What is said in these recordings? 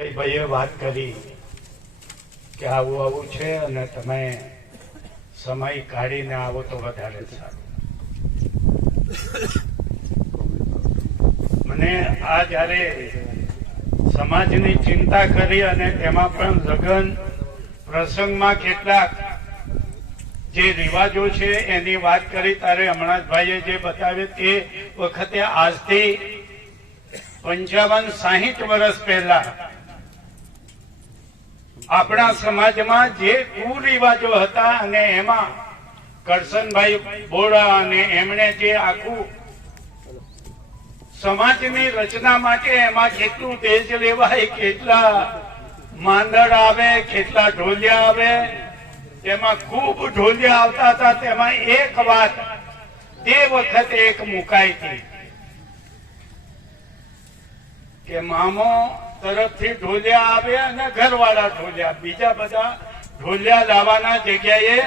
ભાઈએ વાત કરી કે આવું આવું છે અને તમે સમય કાઢીને આવો તો વધારે સારું. મને આ જ્યારે સમાજની ચિંતા કરી અને તેમાં પણ લગ્ન પ્રસંગમાં કેટલાક જે રિવાજો છે એની વાત કરી, ત્યારે હમણાં ભાઈએ જે બતાવ્યું તે વખતે આજથી પંચાવન સાહીઠ વર્ષ પહેલા આપણા સમાજમાં જે કુરિવાજો હતા અને એમાં કરશનભાઈ બોરા અને એમણે જે આખું સમાજની રચના માટે એમાં કેટલું તેજ લેવાય, કેટલા માંદડ આવે, કેટલા ઢોલિયા આવે, તેમાં ખૂબ ઢોલિયા આવતા હતા, તેમાં એક વાત તે વખતે એક મુકાઈ હતી કે, મામો તરફથી ઢોલિયા આવે અને ઘરવાળા ઢોલિયા, બીજા બધા ઢોલિયા લાવવાના જગ્યાએ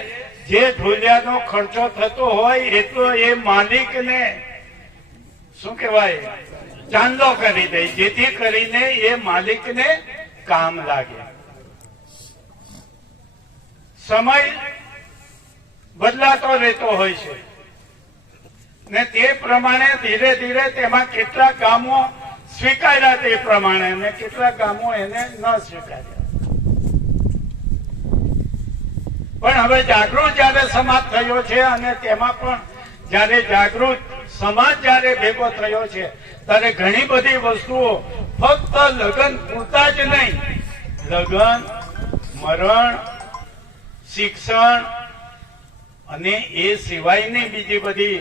જે ઢોલિયાનો ખર્ચો થતો હોય એટલો એ માલિકને, શું કહેવાય, ચાંદો કરી દે, જેથી કરીને એ માલિકને કામ લાગે. સમય બદલાતો રહેતો હોય છે. ને તે પ્રમાણે ધીરે ધીરે તેમાં કેટલા ગામો સ્વીકાર્યા તે પ્રમાણે અને કેટલા ગામો એને ન સ્વીકાર્યા. પણ હવે જાગૃત જયારે સમાજ થયો છે અને તેમાં પણ જયારે જાગૃત સમાજ જયારે ભેગો થયો છે, ત્યારે ઘણી બધી વસ્તુઓ ફક્ત લગ્ન પૂરતા જ નહીં. લગ્ન, મરણ, શિક્ષણ અને એ સિવાયની બીજી બધી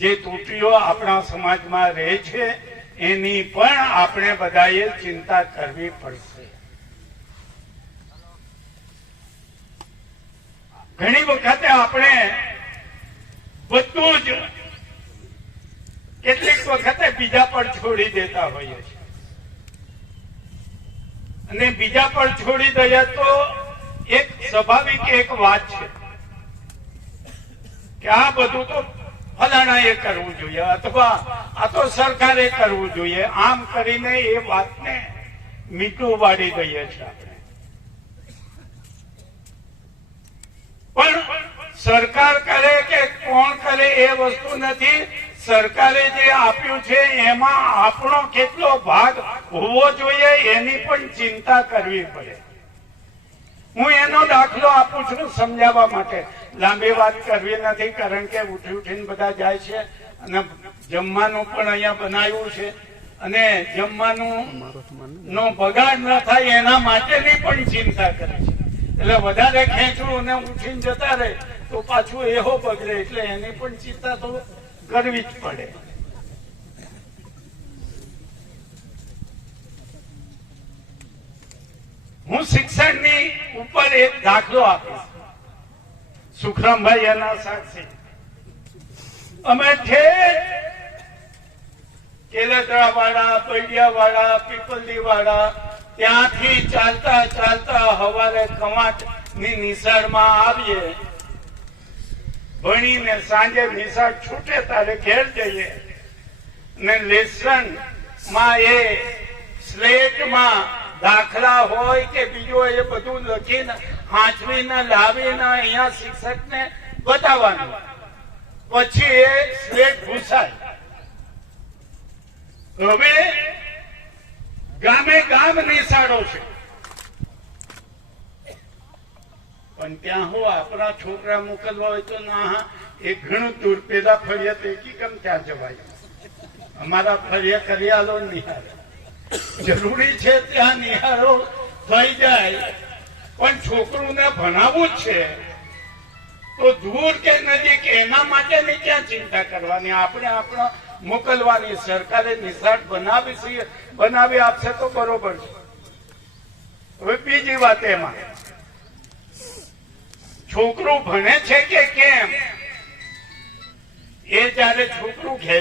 જે ત્રુટીઓ આપણા સમાજમાં રહે છે એની પણ આપણે બધાએ ચિંતા કરવી પડશે. ઘણી વખતે આપણે બધું જ કેટલીક વખતે બીજા પર છોડી દેતા હોઈએ છીએ. અને બીજા પર છોડી દઈએ તો એક સ્વાભાવિક એક વાત છે કે આ બધું તો ફલાણા એ કરવું જોઈએ અથવા આ તો સરકારે કરવું જોઈએ. આમ કરીને એ વાતને મીઠું વાળી દઈએ છીએ પણ સરકાર કરે કે કોણ કરે એ વસ્તુ નથી. સરકારે જે આપ્યું છે એમાં આપણો કેટલો ભાગ હોવો જોઈએ એની પણ ચિંતા કરવી પડે. હું એનો દાખલો આપું છું સમજાવવા માટે. લાંબી વાત કરવી નથી, કારણ કે ઉઠી ઉઠીને બધા જાય છે અને જમવાનું પણ અહીંયા બનાવ્યું છે. અને જમવાનું નો બગાડ ન થાય એના માટેની પણ ચિંતા કરે છે. એટલે વધારે ખેંચવું અને ઉઠીને જતા રહે તો પાછું એહો બગડે, એટલે એની પણ ચિંતા તો કરવી જ પડે. હું શિક્ષણની ઉપર એક દાખલો આપીશ. સુખરામભાઈ એના સાક્ષી. અમે ઠેઠ કેલેદરા વાળા પૈડિયા વાળા પીપલદી વાળા ત્યાંથી ચાલતા ચાલતા હવારે કમાટની નિશાળમાં આવીએ. ભણીને સાંજે નિશાળ છૂટે તારે ઘેર જઈએ. ને લેસનમાં એ સ્લેટમાં દાખલા હોય કે બીજો એ બધું લખીને હાંચવીને લાવીને અહીંયા શિક્ષકને બતાવવાનું. પછી એ સ્લેટ ભૂસાય. હવે ગામે ગામ નિશાળો છે. પણ ત્યાં હું આપણા છોકરા મોકલવા હોય તો ના એ ઘણું દૂર પેલા ફળિયા તો એકી કેમ ત્યાં જવાય. અમારા ફળિયા કરિયાલો નિહાળે. જરૂરી છે ત્યાં નિહાળો થઈ જાય. પણ છોકરું ભણાવવું છે. તો દૂર કે નજીક એના માટેની ક્યાં ચિંતા કરવાની? આપણે આપણા મોકલવાની, સરકારે નિશાળ બનાવી છે, બનાવી આપશે તો બરોબર છે. હવે બીજી વાત એમાં. છોકરું ભણે છે કે કેમ? એ જયારે છોકરું ઘેર